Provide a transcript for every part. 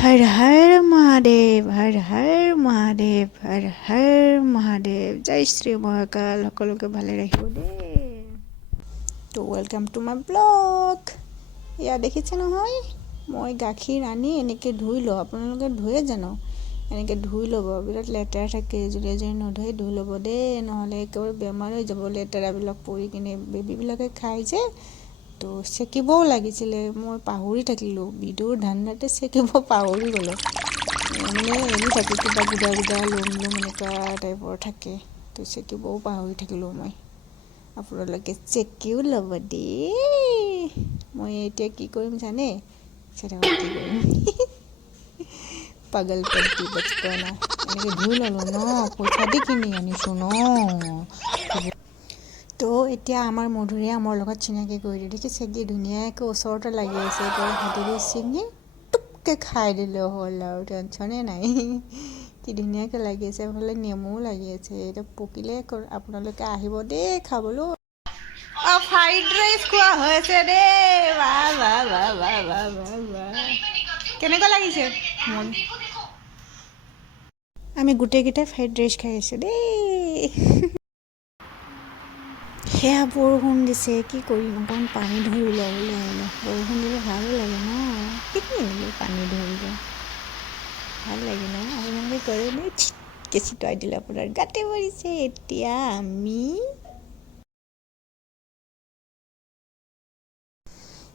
हर हर महादेव हर हर महादेव हर हर महादेव जय श्री महाकाल সকলোকে ভালে ৰাখিব দেই তো ওয়েলকাম টু মাই ব্লগ ইয়া দেখিছে নহয় মই গাখীৰ আনি এনেকৈ ধুই লওঁ আপোনালোকে ধুয়ে জানো এনেকৈ ধুই ল'ব বিৰাট লেতেৰা থাকে যদি নধুই ধুই ল'ব দেই নহ'লে একেবাৰে বেমাৰ হৈ যাব লেতেৰাবিলাক পৰি কিনে বেবীবিলাকে খাই যে তো সেকিবও লাগিছিলে মই পাহৰি থাকিলোঁ ভিডিঅ'ৰ ধান্দাতে সেকিব পাহৰি গ'লোঁ মানে এনে থাকে কিবা গুদা গুদা লোম লোম এনেকুৱা টাইপৰ থাকে তো সেকিবও পাহৰি থাকিলোঁ মই আপোনালোকে চেকিও ল'ব দেই মই এতিয়া কি কৰিম জানে কি কৰিম পাগল পণ্টি বচপনা এনেকৈ ধুই ল'লোঁ ন পইচা দি কিনি আনিছোঁ ন তো এতিয়া আমাৰ মধুৰিয়ে আমাৰ লগত চিনাকি কৰি দিয়ে দেখিছে কি ধুনীয়াকৈ ওচৰতে লাগি আছে তো হাতেৰে ছিঙি টুপকৈ খাই দিলে হ'ল আৰু টেনশ্যনে নাই কি ধুনীয়াকৈ লাগি আছে এফালে নেমুও লাগি আছে এতিয়া পকিলে আপোনালোকে আহিব দেই খাবলৈ ফ্ৰাইড ৰাইচ খোৱা হৈছে দেই বাহ বাহ বাহ বাহ বাহ বাহ বাহ কেনেকুৱা লাগিছে আমি গোটেইকেইটাই ফ্ৰাইড ৰাইচ খাই আছোঁ দেই সেয়া বৰষুণ দিছে কি কৰিম অকণ পানী ধৰি ল'বলৈ আহিলে বৰষুণ দিলে ভালো লাগে ন এনেকৈ পানী ধৰিব ভাল লাগে ন আপোনালোকে কৰেনে কেঁচি তৰাই দিলে আপোনাৰ গাতে পৰিছে এতিয়া আমি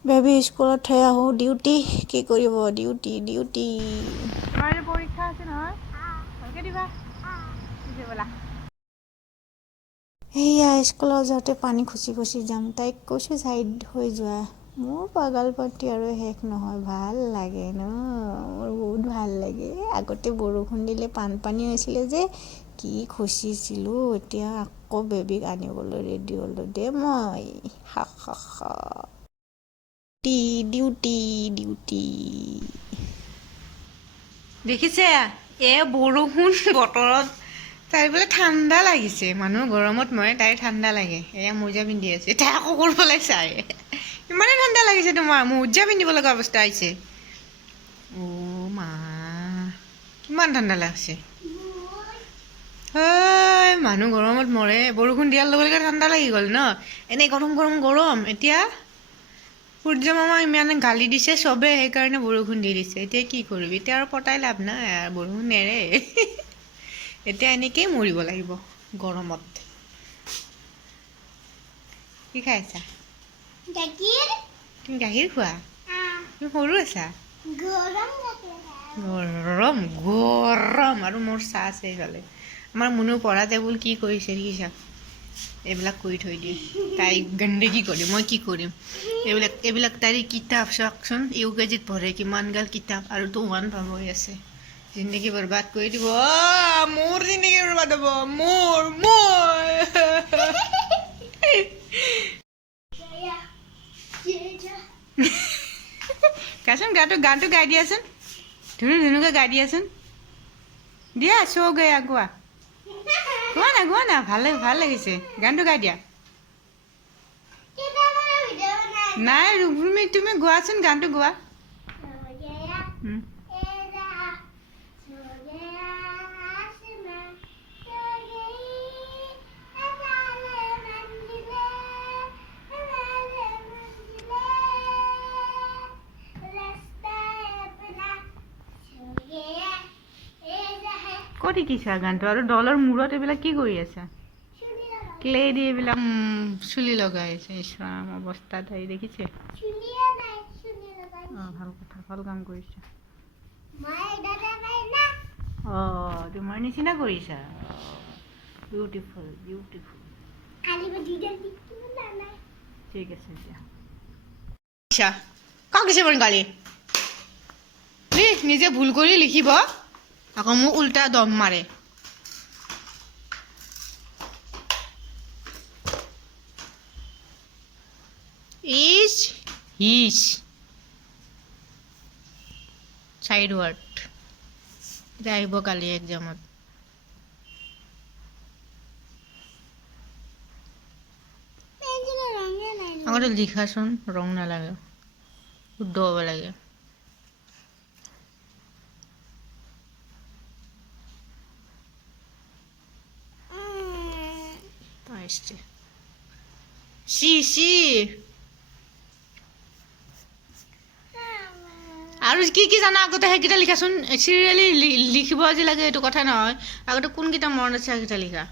বেবী স্কুলত থৈ আহোঁ ডিউটি কি কৰিব ডিউটি পৰীক্ষা আছে নহয় ভালকৈ দিবা ব'লা সেয়া স্কুলত যাওঁতে পানী খুচি যাম তাইক কৈছোঁ ছাইড হৈ যোৱা মোৰ পাগল পাতি আৰু শেষ নহয় ভাল লাগে ন মোৰ বহুত ভাল লাগে আগতে বৰষুণ দিলে বানপানী হৈছিলে যে কি খুচিছিলোঁ এতিয়া আকৌ বেবীক আনিবলৈ ৰেডি হ'লোঁ দেই মই ডিউটি দেখিছে বৰষুণ বতৰত তাই বোলে ঠাণ্ডা লাগিছে মানুহ গৰমত মৰে তাইৰ ঠাণ্ডা লাগে এয়া মোজা পিন্ধি আছে তাই আকৌ কৰিবলৈ চাই ইমানেই ঠাণ্ডা লাগিছে তোমাৰ মোজা পিন্ধিব লগা অৱস্থা আহিছে অ' মা কিমান ঠাণ্ডা লাগছে মানুহ গৰমত মৰে বৰষুণ দিয়াৰ লগে লগে ঠাণ্ডা লাগি গ'ল ন এনেই গৰম এতিয়া সূৰ্য মামা ইমান গালি দিছে চবে সেইকাৰণে বৰষুণ দি দিছে এতিয়া কি কৰিবি এতিয়া আৰু পতাই লাভ নাই আৰু বৰষুণ নেৰে এতিয়া এনেকেই মৰিব লাগিব গৰমত কি খাই আছা তুমি গাখীৰ খোৱা তুমি সৰু আছা গৰম আৰু মোৰ চাহ আছে এইফালে আমাৰ মুনু পঢ়া টেবুল কি কৰিছে দেখিছা এইবিলাক কৰি থৈ দিয়ে তাই গণ্ডগী কৰে মই কি কৰিম এইবিলাক তাইৰ কিতাপ চাওকচোন ইউকেজিত পঢ়ে কিমান গাল কিতাপ আৰু তো 1 পাব হৈ আছে জিন্দগী বৰবাদ কৰি দিব মোৰ জিন্দগী বৰবাদ হ'ব মোৰ কাচোন গানটো গাই দিয়াচোন ধুনুকৈ গাই দিয়াচোন দিয়া চ' গয়া গোৱা না ভাল লাগিছে গানটো গাই দিয়া নাই তুমি গোৱাচোন গানটো গোৱা ক'ত শিকিছা গানটো আৰু ডলৰ মূৰত এইবিলাক কি কৰি আছা ক্লে দি এইবিলাক চুলি লগাই আছে ইছৰাম অৱস্থা তাই দেখিছে ভাল কথা ভাল কাম কৰিছা তোমাৰ নিচিনা কৰিছা বিউটিফুল ঠিক আছে এতিয়া কাক দিছে বাৰু গালি নিজে ভুল কৰি লিখিব আকৌ মোক উল্টা দম মাৰে হিচ চাইড ৱাৰ্ড এতিয়া আহিব কালি এক্সামত আগতে লিখাচোন ৰং নালাগে শুদ্ধ হ'ব লাগে আহিছে চি আৰু কি জানা আগতে সেইকেইটা লিখাচোন চিৰিয়েলি লিখিব আজি লাগে এইটো কথা নহয় আগতে কোনকেইটা মনত আছে সেইকেইটা লিখা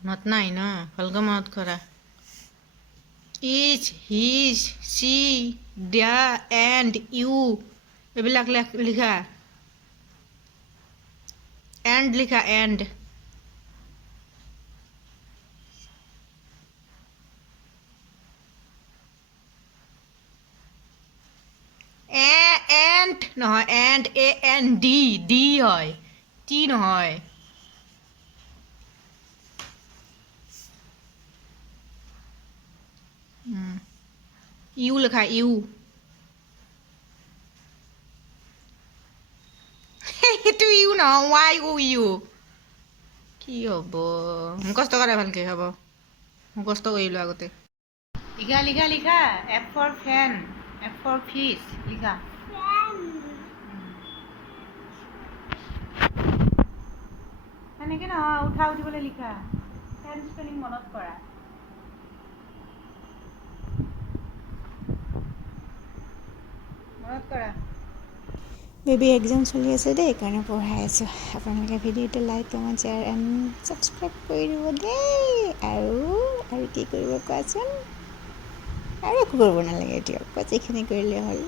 মনত নাই ন ভালকৈ মনত কৰা is his she the and you এইবিলাক লিখা এণ্ড লিখা এণ্ড এণ্ড নহয় এণ্ড এন ডি ডি হয় টি নহয় ইউ লিখা ইউ সেইটো ইউ নহয় ৱাই ও ইউ কি হ'ব মুখস্থ কৰা ভালকৈ হ'ব মুখস্থ কৰিলোঁ আগতে লিখা লিখা লিখা F for fan F for fish লিখা সেনেকৈ নহয় উঠা উঠিবলৈ লিখা ফেন স্পেলিং মনত কৰা মনত কৰা বেবী এক্সাম চলি আছে দেই সেইকাৰণে পঢ়াই আছোঁ আপোনালোকে ভিডিঅ'টো like comment share and subscribe কৰি দিব দেই আৰু কি কৰিব কোৱাচোন আৰু একো কৰিব নালাগে দিয়ক যিখিনি কৰিলে হ'ল